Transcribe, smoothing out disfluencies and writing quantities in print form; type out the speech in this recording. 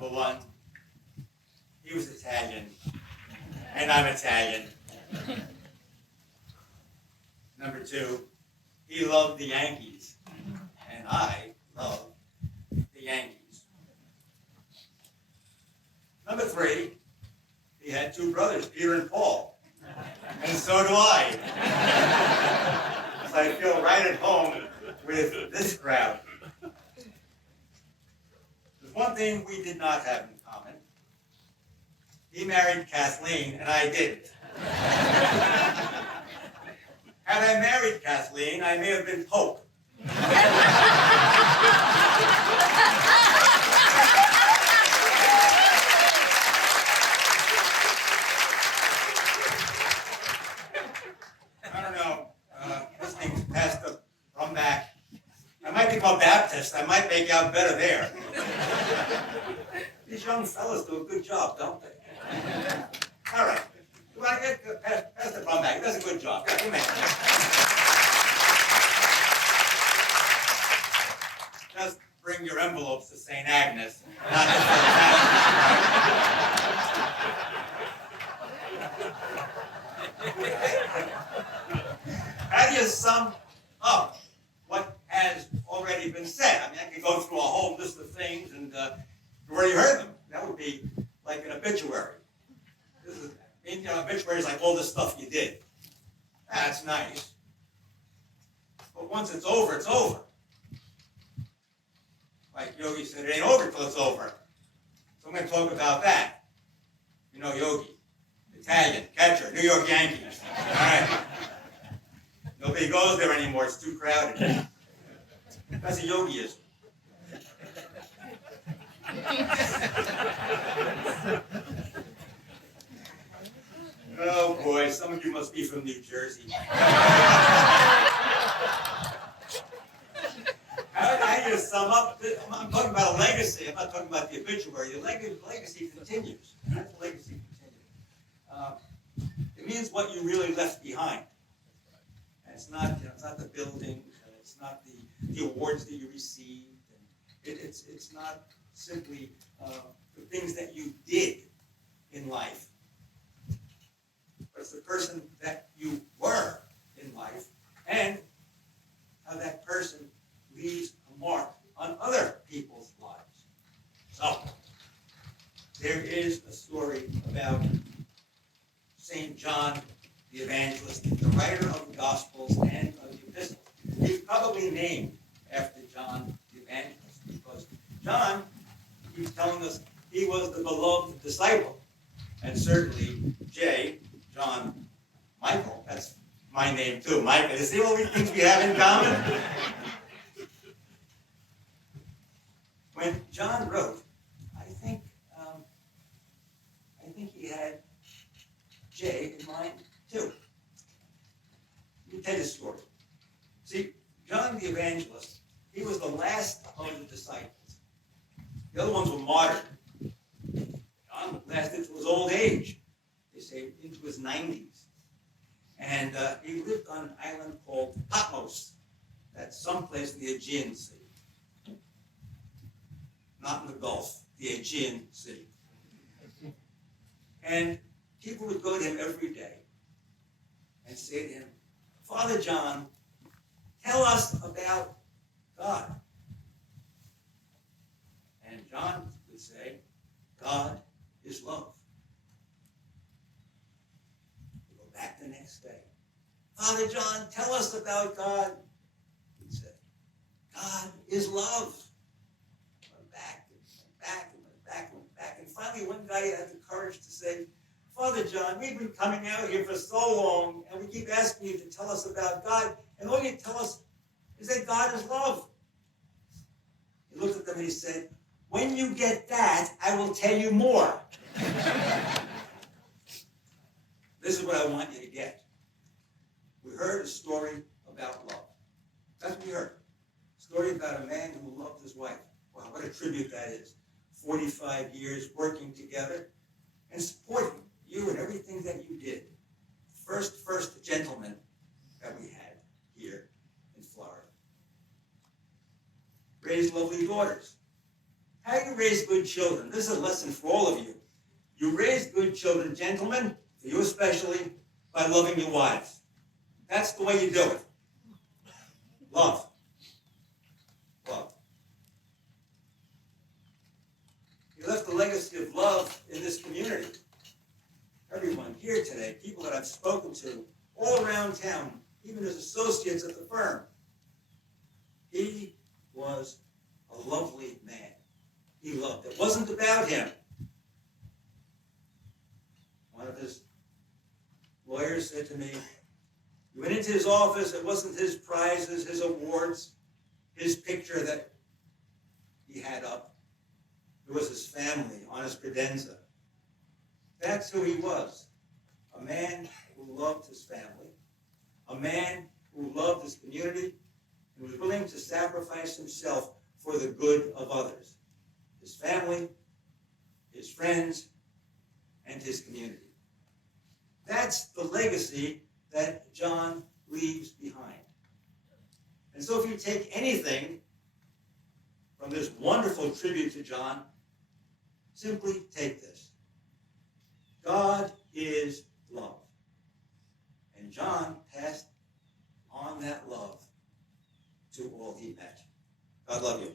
Number one, he was Italian, and I'm Italian. Number two, he loved the Yankees, and I love the Yankees. Number three, he had two brothers, Peter and Paul, and so do I. So I feel right at home with this crowd. There's one thing we did not have in common. He married Kathleen, and I didn't. Had I married Kathleen, I may have been Pope. I don't know. This thing's passed the from back. I might become Baptist. I might make out better there. These young fellas do a good job, don't they? All right. You want to get pass the from back? He does a good job. Come in. Just bring your envelopes to St. Agnes. Not to How do you sum up what has already been said? I mean, I could go through a whole list of things, and you already heard them. That would be like an obituary. Obituary is like all the stuff you did. That's nice. But once it's over, it's over. Like Yogi said, it ain't over till it's over. So I'm going to talk about that. You know Yogi, Italian, catcher, New York Yankees. All right. Nobody goes there anymore. It's too crowded. That's a Yogiism. Oh boy, some of you must be from New Jersey. How do you sum up? I'm talking about a legacy. I'm not talking about the obituary. The legacy continues. The legacy continues. It means what you really left behind. And it's not, it's not the buildings, and it's not the awards that you received. And it's not simply the things that you did in life. But it's the person that you were in life, and how that person leaves a mark on other people's lives. So, there is a story about St. John the Evangelist, the writer of the Gospels and of the Epistles. He's probably named after John the Evangelist, because John, he's telling us he was the beloved disciple. And certainly, John Michael, that's my name too, Michael. You see all these things we have in common? When John wrote, I think he had Jay in mind too. Let me tell you the story. See, John the Evangelist, he was the last of the disciples. The other ones were martyred. John lasted to his old age. They say into his 90s. And he lived on an island called Patmos. That's someplace in the Aegean Sea. Not in the Gulf, the Aegean Sea. And people would go to him every day and say to him, Father John, tell us about God. And John would say, God is love. We'd go back the next day. Father John, tell us about God. He'd say, God is love. Went back and went back and went back and went back. And finally one guy had the courage to say, Father John, we've been coming out here for so long, and we keep asking you to tell us about God, and all you tell us is that God is love. He looked at them and he said, when you get that, I will tell you more. This is what I want you to get. We heard a story about love. That's what we heard. A story about a man who loved his wife. Wow, what a tribute that is. 45 years working together and supporting you and everything that you did. First gentleman that we had here in Florida. Raised lovely daughters. How you raise good children. This is a lesson for all of you. You raise good children, gentlemen, for you especially, by loving your wives. That's the way you do it. Love. Love. You left a legacy of love in this community. Everyone here today, people that I've spoken to all around town, even his associates at the firm. He was a lovely man. He loved. It wasn't about him. One of his lawyers said to me, you went into his office, it wasn't his prizes, his awards, his picture that he had up. It was his family on his credenza. That's who he was. A man who loved his family. A man who loved his community and was willing to sacrifice himself for the good of others. His family, his friends, and his community. That's the legacy that John leaves behind. And so if you take anything from this wonderful tribute to John, simply take this. God is love. And John passed on that love to all he met. God love you.